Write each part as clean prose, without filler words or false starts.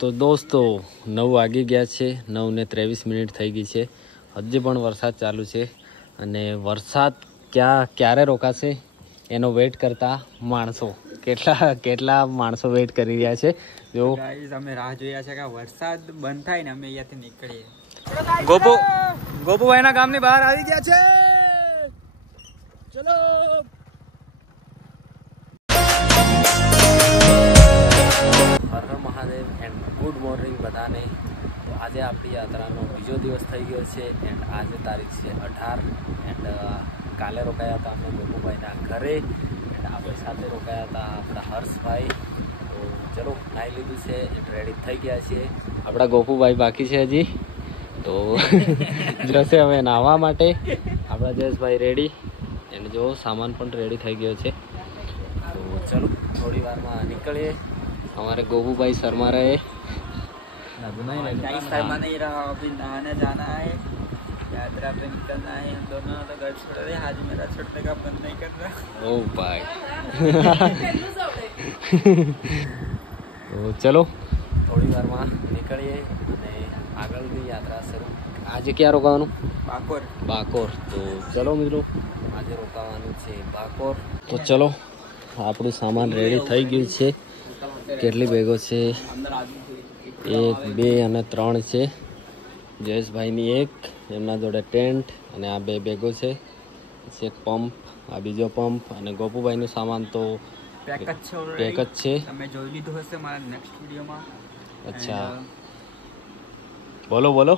તો દોસ્તો 9 વાગી ગયા છે, 9:23 થઈ ગઈ છે. હજી પણ વરસાદ ચાલુ છે અને વરસાદ ક્યારે રોકાશે એનો વેઇટ કરતા માણસો કેટલા માણસો વેઇટ કરી રહ્યા છે. જો ગાઈસ અમે રાહ જોયા છે કે વરસાદ બંધ થાય ને અમે અહીંયાથી નીકળીએ. ગોપુભાઈના ગામની બહાર આવી ગયા છે. ચલો હર મહાદેવ એન્ડ ગુડ મોર્નિંગ બધાને. તો આજે આપણી યાત્રાનો બીજો દિવસ થઈ ગયો છે એન્ડ આજે તારીખ છે 18 એન્ડ કાલે રોકાયા હતા અમે ગોપુભાઈના ઘરે એન્ડ આપણી સાથે રોકાયા હતા આપણા હર્ષભાઈ. તો ચલો નાહી લીધું છે એન્ડ રેડી થઈ ગયા છીએ. આપણા ગોપુભાઈ બાકી છે હજી, તો જશે હવે નાહવા માટે. આપણા જયેશભાઈ રેડી એન્ડ જો સામાન પણ રેડી થઈ ગયો છે. તો ચલો થોડી વારમાં નીકળીએ. हमारे गोबू भाई शर्मा रहे, शर्मा नहीं रहा. अभी नहाने जाना है, यात्रा पे निकलना है. हम दोनों तो घर छोड़ रहे, आज मेरा छोड़ने का मन नहीं कर रहा. ओ भाई तो चलो થોડી વારમાં નીકળીએ અને આગળની યાત્રા શરૂ. આજે ક્યાં રોકાવાનું? બાકોર. તો ચલો મિત્રો આજે રોકાવાનું છે બાકોર. તો ચલો આપણું સામાન રેડી થઈ ગયું છે. કેટલી બેગો છે? 1, 2 અને 3 છે. જયેશભાઈની એક, એમના જોડે ટેન્ટ અને આ 2 બેગો છે. એક પંપ, આ બીજો પંપ અને ગોપુભાઈનું સામાન તો પેક જ છે. તમે જોઈ લીધું હશે મારા નેક્સ્ટ વિડીયોમાં. અચ્છા બોલો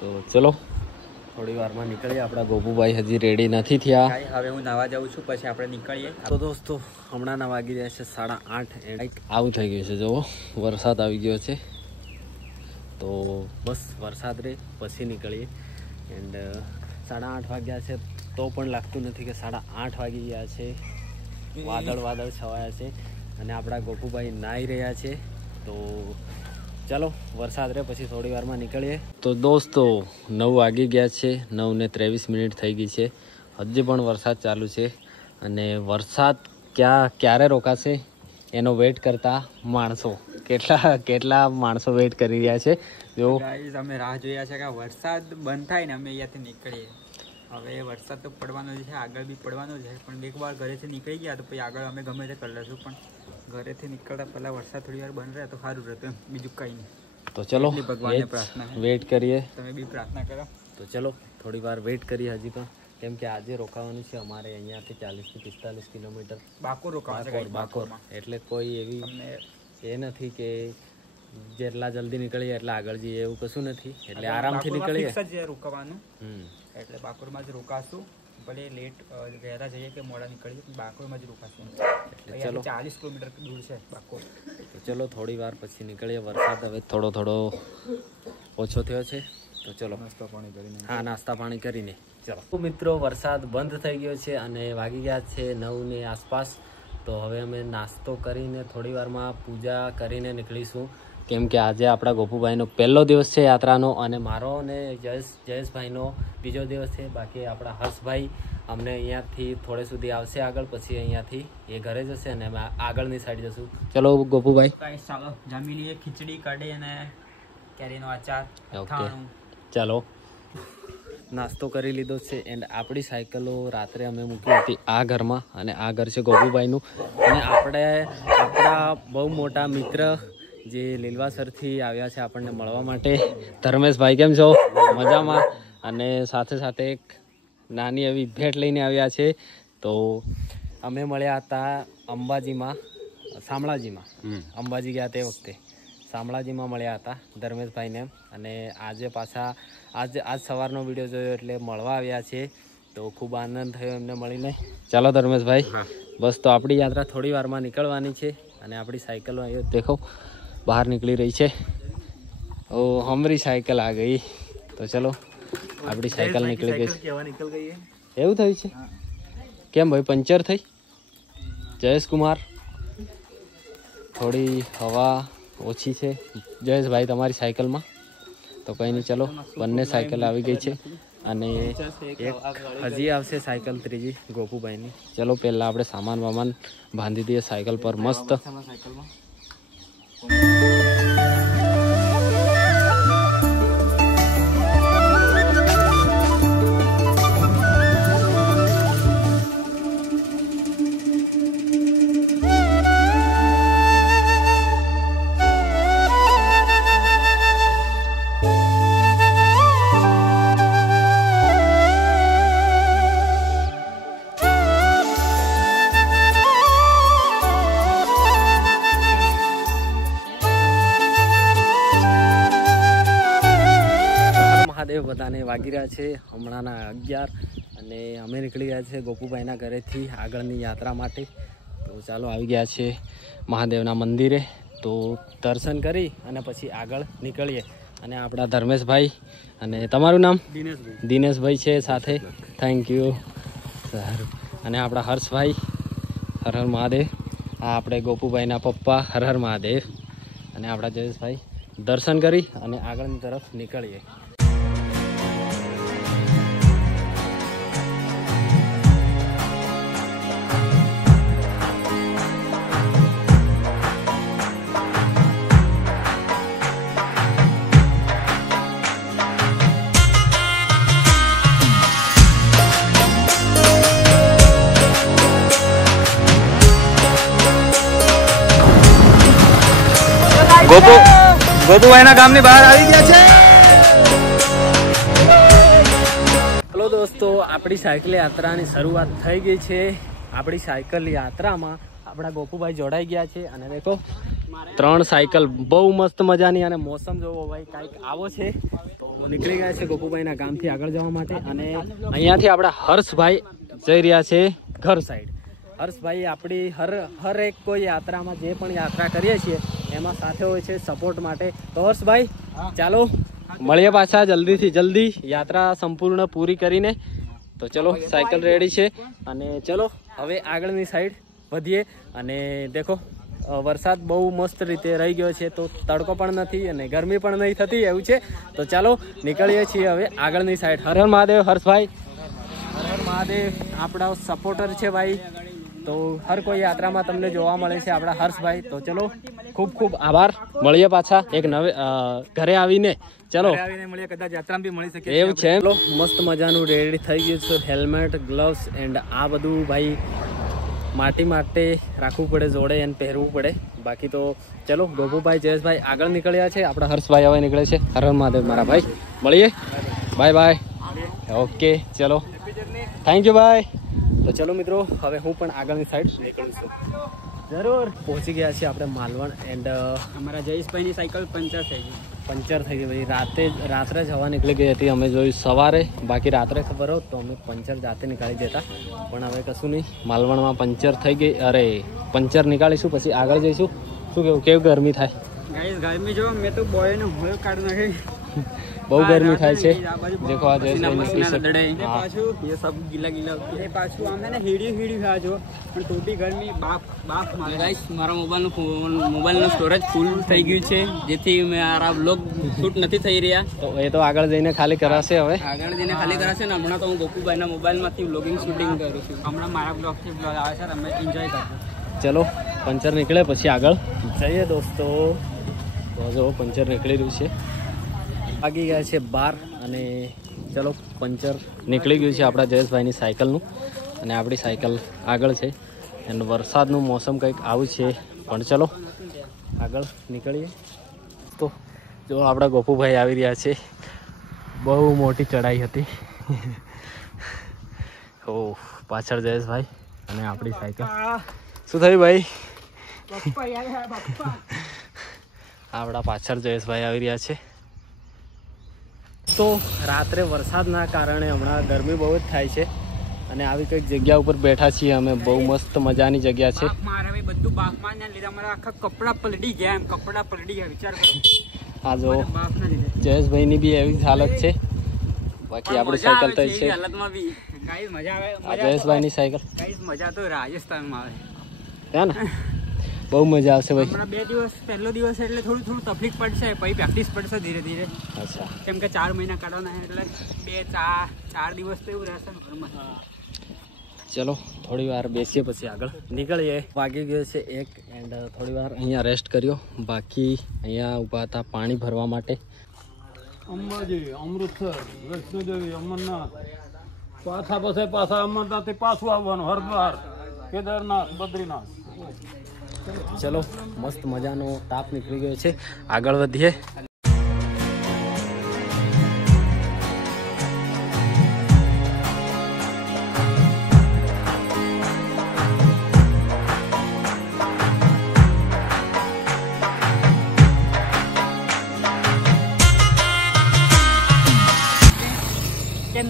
તો ચલો થોડી વારમાં નીકળીએ. આપણા ગોપુભાઈ હજી રેડી નથી થયા. હવે હું નાવા જાઉં છું, પછી આપણે નીકળીએ. તો દોસ્તો હમણાંના વાગી રહ્યા છે 8:30. આવું થઈ ગયું છે, જુઓ વરસાદ આવી ગયો છે. તો બસ વરસાદ રહે પછી નીકળીએ. એન્ડ 8:30 વાગ્યા છે તો પણ લાગતું નથી કે 8:30 વાગી ગયા છે. વાદળ છવાયા છે અને આપણા ગોપુભાઈ નાહી રહ્યા છે. તો ચાલો વરસાદ રહે પછી થોડી વારમાં નીકળીએ. તો દોસ્તો 9 વાગી ગયા છે, 9:23 થઈ ગઈ છે. હજી પણ વરસાદ ચાલુ છે અને વરસાદ ક્યારે રોકાશે એનો વેઇટ કરતા માણસો કેટલા માણસો વેઇટ કરી રહ્યા છે. જો ગાઈસ અમે રાહ જોયા છે કે વરસાદ બંધ થાય ને અમે અહીંયાથી નીકળીએ. હવે વરસાદ તો પડવાનો જ છે, આગળ બી પડવાનો છે, પણ એકવાર ઘરેથી નીકળી ગયા તો પછી આગળ અમે ગમે તે કરી લઈશું. પણ ઘરેથી નીકળતા પહેલાં વરસાદ થોડી વાર બંધ રહે તો સારું રહેતું, એમ બીજું કંઈ નહીં. તો ચલો ભગવાનને પ્રાર્થના વેઇટ કરીએ. તમે બી પ્રાર્થના કરો. તો ચલો થોડી વાર વેઇટ કરીએ હજી પણ, કેમ કે આજે રોકાવાનું છે અમારે અહીંયાથી 40 થી 45 કિલોમીટર બાકોર. એટલે કોઈ એવી એ નથી કે જેટલા જલ્દી નીકળીએ એટલા આગળ જઈએ એવું કશું નથી. એટલે આરામથી નીકળીએ. રોકાવાનું એટલે બાકોરમાં જ રોકાશું. ભલે લેટ વહેલા જઈએ કે મોડા નીકળીએ, બાકોરમાં જ રોકાશું. એટલે ચલો 40 કિલોમીટર દૂર છે બાકોર. તો ચલો થોડી વાર પછી નીકળીએ. વરસાદ હવે થોડો ઓછો થયો છે. તો ચલો નાસ્તા પાણી કરીને ચલો. તો મિત્રો વરસાદ બંધ થઈ ગયો છે અને વાગી ગયા છે 9ની આસપાસ. તો હવે અમે નાસ્તો કરીને થોડી વારમાં પૂજા કરીને નીકળીશું, કેમ કે આજે આપણા ગોપુભાઈનો પહેલો દિવસ છે યાત્રાનો અને મારો અને જયેશભાઈનો બીજો દિવસ છે. બાકી આપણા હર્ષભાઈ અમને અહીંયાથી થોડે સુધી આવશે આગળ, પછી અહીંયાથી એ ઘરે જશે અને અમે આગળની સાઈડ જશું. ચલો ગોપુભાઈ ચાલો જમી લઈએ. ખીચડી કઢી અને કેરીનો આચાર. ઓકે ચાલો નાસ્તો કરી લીધો છે એન્ડ આપણી સાયકલો રાત્રે અમે મૂકી હતી આ ઘરમાં અને આ ઘર છે ગોપુભાઈનું. અને આપણા બહુ મોટા મિત્ર જે લીલવાસરથી આવ્યા છે આપણને મળવા માટે, ધર્મેશભાઈ કેમ છો? મજામાં. અને સાથે એક નાની એવી ભેટ લઈને આવ્યા છે. તો અમે મળ્યા હતા શામળાજીમાં અંબાજી ગયા તે વખતે શામળાજીમાં મળ્યા હતા ધર્મેશભાઈને. અને આજે પાછા આજ સવારનો વિડીયો જોયો એટલે મળવા આવ્યા છે. તો ખૂબ આનંદ થયો એમને મળીને. ચાલો ધર્મેશભાઈ, બસ તો આપણી યાત્રા થોડી વારમાં નીકળવાની છે અને આપણી સાયકલો અહીંયા દેખો બહાર નીકળી રહી છે. ઓ હમરી સાયકલ આ ગઈ. તો ચલો આપણી સાયકલ નીકળી ગઈ છે. એવું થયું છે? કેમ ભાઈ, પંચર થઈ? જયેશકુમાર થોડી હવા ઓછી છે જયેશભાઈ તમારી સાયકલમાં. તો કંઈ નહીં, ચલો બંને સાયકલ આવી ગઈ છે અને એક હજી આવશે સાયકલ ત્રીજી ગોપુભાઈની. ચલો પહેલાં આપણે સામાન વામાન બાંધી દઈએ સાયકલ પર મસ્ત. મહાદેવ બધાને વાગી રહ્યા છે હમણાંના 11 અને અમે નીકળી ગયા છે ગોપુભાઈના ઘરેથી આગળની યાત્રા માટે. તો ચાલો આવી ગયા છે મહાદેવના મંદિરે. તો દર્શન કરી અને પછી આગળ નીકળીએ. અને આપણા ધર્મેશભાઈ અને તમારું નામ દિનેશભાઈ છે સાથે. Thank you. સારું. અને આપણા હર્ષભાઈ હર હર મહાદેવ. આ આપણે ગોપુભાઈના પપ્પા હર હર મહાદેવ. અને આપણા જયેશભાઈ દર્શન કરી અને આગળની તરફ નીકળીએ. ગોપુભાઈના ગામની બહાર આવી ગયા છે. હલો દોસ્તો, આપણી સાયકલ યાત્રાની શરૂઆત થઈ ગઈ છે. આપણી સાયકલ યાત્રામાં આપણા ગોપુભાઈ જોડાઈ ગયા છે. અને દેખો 3 સાયકલ બહુ મસ્ત મજાની. અને મોસમ જોવો ભાઈ કાંઈક આવો છે. તો નીકળી ગયા છે ગોપુભાઈના ગામથી આગળ જવા માટે. અને અહીંયાથી આપણા હર્ષભાઈ જઈ રહ્યા છે ઘર સાઈડ. હર્ષભાઈ આપણી હર એક કોઈ યાત્રામાં જે પણ યાત્રા કરીએ છીએ એમાં સાથે હોય છે સપોર્ટ માટે. તો હર્ષભાઈ ચાલો મળીએ પાછા જલ્દી યાત્રા સંપૂર્ણ પૂરી કરીને. તો ચલો સાયકલ રેડી છે અને ચલો હવે આગળની સાઈડ વધીએ. અને દેખો વરસાદ બહુ મસ્ત રીતે રહી ગયો છે. તો તડકો પણ નથી અને ગરમી પણ નહીં થતી એવું છે. તો ચાલો નીકળીએ છીએ હવે આગળની સાઈડ. હર હર મહાદેવ. હર્ષભાઈ હર હર મહાદેવ આપણા સપોર્ટર છે ભાઈ. તો હર કોઈ યાત્રામાં તમને જોવા મળે છે આપણા હર્ષભાઈ. તો ચલો ખૂબ ખૂબ આભાર. મળીએ પાછા એક નવે ઘરે આવીને. ચલો એવું છે. મસ્ત મજાનું રેડી થઈ ગયું છે. હેલ્મેટ, ગ્લવ્સ એન્ડ આ બધું ભાઈ માટી માટે રાખવું પડે જોડે અને પહેરવું પડે. બાકી તો ચલો ગોપુભાઈ જયેશભાઈ આગળ નીકળ્યા છે. આપણા હર્ષભાઈ હવે નીકળે છે. હર હર મહાદેવ મારા ભાઈ. મળીએ. Bye bye. ઓકે ચલો થેન્ક યુ ભાઈ. તો ચલો મિત્રો હવે હું પણ આગળની સાઈડ નીકળું છું. જરૂર પહોંચી ગયા છીએ આપણે માલવણ. એન્ડ અમારા જયેશભાઈની સાયકલ પંચર થઈ ગઈ ભાઈ. રાત્રે જવા નીકળી ગઈ હતી અમે જોયું સવારે. બાકી રાત્રે ખબર હોત તો અમે પંચર જાતે નીકાળી દેતા. પણ હવે કશું નહીં, માલવણમાં પંચર થઈ ગઈ. અરે પંચર નીકાળીશું પછી આગળ જઈશું. શું કેવું, કેવી ગરમી થાય ગરમી જો મેં તો બોયનો હોળ કાઢ નાખી. બહુ ગરમી થાય છે. દેખો આ જયેશભાઈ પાછું ये सब गीला गीला ये पाछું આમ ને હીડી થા જો પણ તો બી ગરમી બાપ મારે. ગાઈસ મારા મોબાઈલનો સ્ટોરેજ ફૂલ થઈ ગયું છે જેથી મારા બ્લોગ શૂટ નથી થઈ રહ્યા. તો એ તો આગળ જઈને ખાલી કરાશે. હવે આગળ જઈને ખાલી કરાશે ને હમણાં તો હું ગોપુભાઈના મોબાઈલમાંથી વ્લોગિંગ શૂટિંગ કરું છું. હમણાં મારા બ્લોગથી બ્લોગ આવે છે અમે એન્જોય કરશું. ચલો પંચર નીકળે પછી આગળ જઈએ દોસ્તો. તો જો પંચર નીકળી રહ્યું છે. વાગી ગયા છે 12 અને ચલો પંચર નીકળી ગયું છે આપણા જયેશભાઈની સાયકલનું. અને આપણી સાયકલ આગળ છે. અને વરસાદનું મોસમ કંઈક આવું છે. પણ ચલો આગળ નીકળીએ. તો જો આપણા ગોપુભાઈ આવી રહ્યા છે. બહુ મોટી ચઢાઈ હતી. ઓ પાછળ જયેશભાઈ અને આપણી સાયકલ. શું થયું ભાઈ? આપણા પાછળ જયેશભાઈ આવી રહ્યા છે. તો રાત્રે વરસાદના કારણે હમણાં ગરમી બહુ જ થાય છે. અને આવી કંઈક જગ્યા ઉપર બેઠા છીએ અમે. બહુ મસ્ત મજાની જગ્યા છે. બધું બાફમાં લીધા મારા આખા કપડા પલટી ગયા. વિચાર કરો. આ જો જયેશભાઈની બી એવી જ હાલત છે. બાકી આપણી સાયકલ તો છે હાલતમાં બી મજા આવે. જયેશભાઈની સાયકલ મજા તો રાજસ્થાનમાં આવે હે ને. બહુ મજા આવશે ભાઈ. હમણાં 2 દિવસ પહેલો દિવસ એટલે થોડું તકલીફ પડશે, પછી પ્રેક્ટિસ પડશે ધીરે ધીરે. અચ્છા. કેમ કે 4 મહિના કાઢવાના એટલે 2-4 દિવસ તો એવું રહેશે ને ઘરમાં. ચલો થોડી વાર બેસીએ પછી આગળ નીકળીએ. વાગી ગયો છે 1 એન્ડ થોડી વાર અહીંયા રેસ્ટ કર્યો. બાકી અહીંયા ઊભા હતા પાણી ભરવા માટે. અંબાજી, અમૃતસર, વૈષ્ણોદેવી, અમરનાથ, પાછા અમરનાથથી પાછું આવવાનું, હરિદ્વાર, કેદારનાથ, બદ્રીનાથ. ચલો મસ્ત મજાનો તાપ નીકળી ગયો છે, આગળ વધીએ.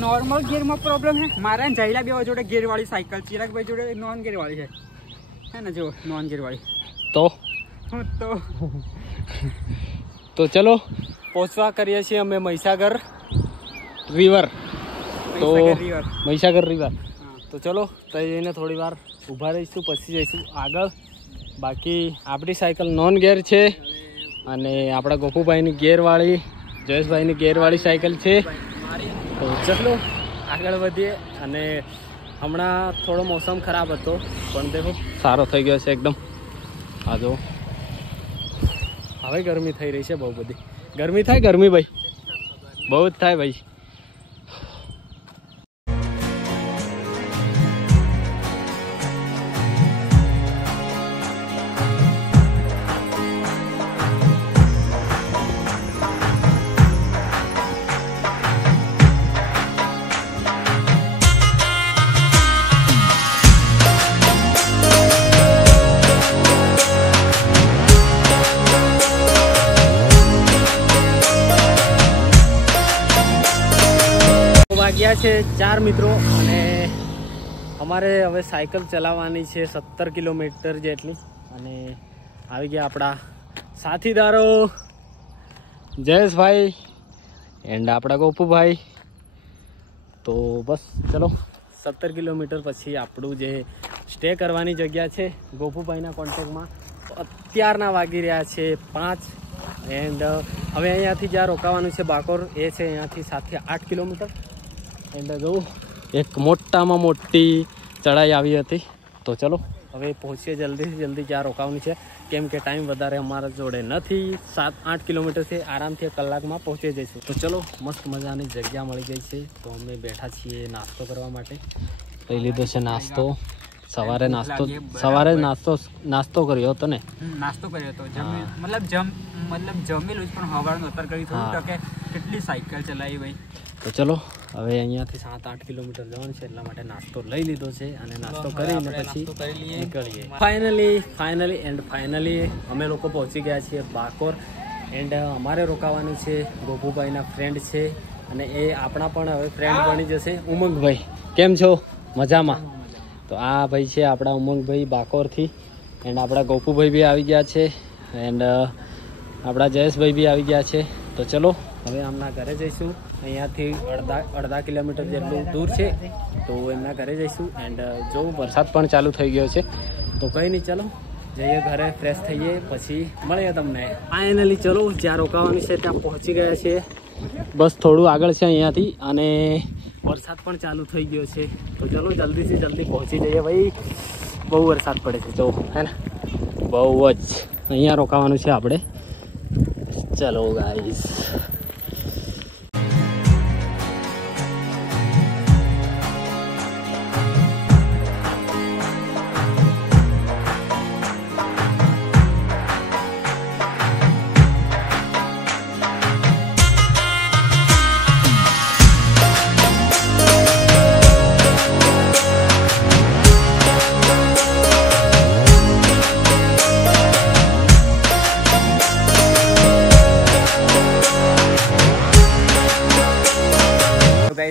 नॉर्मल गियर में प्रॉब्लम है मारा जैला भी जोड़े गियर वाली साइकिल, चिराग भाई जोड़े नॉन गियर वाली है ना, जो नॉन गियर वाली. તો ચલો પહોંચવા કરીએ છીએ અમે મહીસાગર રિવર. તો મહીસાગર રિવર તો ચલો ત્યાં જઈને થોડી વાર ઊભા રહીશું, પછી જઈશું આગળ. બાકી આપણી સાયકલ નોન ગેર છે અને આપણા ગોપુભાઈની ગેરવાળી, જયેશભાઈની ગેરવાળી સાયકલ છે. તો ચલો આગળ વધીએ. અને હમણાં થોડો મોસમ ખરાબ હતો પણ દેખો સારો થઈ ગયો છે એકદમ. આ જો હવે ગરમી થઈ રહી છે, બહુ બધી ગરમી થાય. ગરમી ભાઈ બહુ જ થાય ભાઈ. વાગ્યા છે 4 મિત્રો અને અમારે હવે સાયકલ ચલાવવાની છે 17 કિલોમીટર જેટલી. અને આવી ગયા આપણા સાથીદારો જયેશભાઈ એન્ડ આપણા ગોપુભાઈ. તો બસ ચલો 17 કિલોમીટર પછી આપણું જે સ્ટે કરવાની જગ્યા છે ગોપુભાઈના કોન્ટેક્ટમાં. અત્યારના વાગી રહ્યા છે 5 એન્ડ હવે અહીંયાથી જ્યાં રોકાવાનું છે બાકોર એ છે અહીંયાથી 7 થી 8 કિલોમીટર. એન્ડ જો એક મોટામાં મોટી ચઢાઈ આવી હતી. તો ચલો હવે પહોંચીએ જલ્દીથી જલ્દી ક્યાં રોકાવાનું છે, કેમ કે ટાઈમ વધારે અમારા જોડે નથી. 7-8 કિલોમીટરથી આરામથી 1 કલાકમાં પહોંચી જઈશું. તો ચલો મસ્ત મજાની જગ્યા મળી ગઈ છે. તો અમે બેઠા છીએ નાસ્તો કરવા માટે. લઈ લીધો છે નાસ્તો. સવારે નાસ્તો કર્યો હતો ને. નાસ્તો કર્યો હતો, મતલબ જમેલું જ, પણ હવારનું અત્યારે કરી થોડું કે કેટલી સાયકલ ચલાવી ભાઈ. તો ચલો હવે અહીંયાથી 7-8 કિલોમીટર જવાનું છે, એટલા માટે નાસ્તો લઈ લીધો છે અને નાસ્તો કરીને પછી નીકળીએ. ફાઇનલી અમે લોકો પહોંચી ગયા છીએ બાકોર. એન્ડ અમારે રોકાવાનું છે ગોપુભાઈના ફ્રેન્ડ છે અને એ આપણા પણ હવે ફ્રેન્ડ બની જશે. ઉમંગભાઈ કેમ છો? મજામાં. તો આ ભાઈ છે આપણા ઉમંગભાઈ બાકોરથી. એન્ડ આપણા ગોપુભાઈ બી આવી ગયા છે એન્ડ આપણા જયેશભાઈ બી આવી ગયા છે. તો ચલો હવે આમના ઘરે જઈશું. અહીંયાથી અડધા કિલોમીટર જેટલું દૂર છે, તો એમના ઘરે જઈશું. એન્ડ જો વરસાદ પણ ચાલુ થઈ ગયો છે, તો કંઈ નહીં, ચલો જઈએ ઘરે, ફ્રેશ થઈએ, પછી મળીએ તમને. ફાઇનલી ચલો જ્યાં રોકાવાનું છે ત્યાં પહોંચી ગયા છીએ. બસ થોડું આગળ છે અહીંયાથી અને વરસાદ પણ ચાલુ થઈ ગયો છે. તો ચલો જલ્દીથી જલ્દી પહોંચી જઈએ ભાઈ. બહુ વરસાદ પડે છે જો, હે ને, બહુ જ. અહીંયા રોકાવાનું છે આપણે. ચલો ગાઈસ.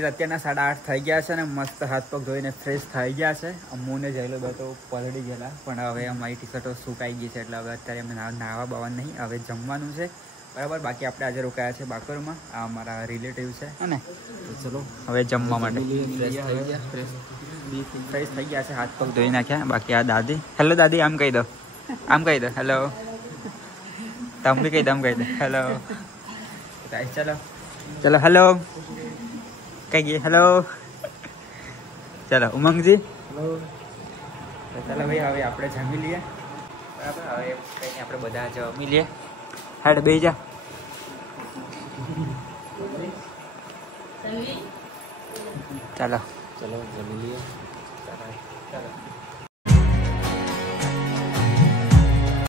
અત્યારના 8:30 થઈ ગયા છે ને મસ્ત હાથ પગ ધોઈને ફ્રેશ થઈ ગયા છે. અમ્મુને જઈલો બે તો પલળી ગયેલા, પણ હવે અમારી ટી-શર્ટો સુકાઈ ગઈ છે એટલે હવે અત્યારે અમે નાહવા બાવા નહીં, હવે જમવાનું છે બરાબર. બાકી આપણે આજે રોકાયા છે બાકોરમાં, આ અમારા રિલેટિવ છે ને. તો ચલો હવે જમવા માટે ફ્રેશ થઈ ગયા છે, હાથ પગ ધોઈ નાખ્યા. બાકી આ દાદી, હેલો દાદી આમ કહી દો. આમ કહી દો હેલો. તમે બી કહી દો, આમ કહી દો હેલો. ચલો ચલો હેલો કઈ ગઈ હેલો. ચલો ઉમંગજી હેલો. ચાલો ભાઈ હવે આપણે જમી લઈએ. બરાબર, હવે કંઈ નહીં, આપણે બધા જમી લઈએ. હેડ બેસી જા. ચાલો ચલો જમી લઈએ. ચાલો ચાલો.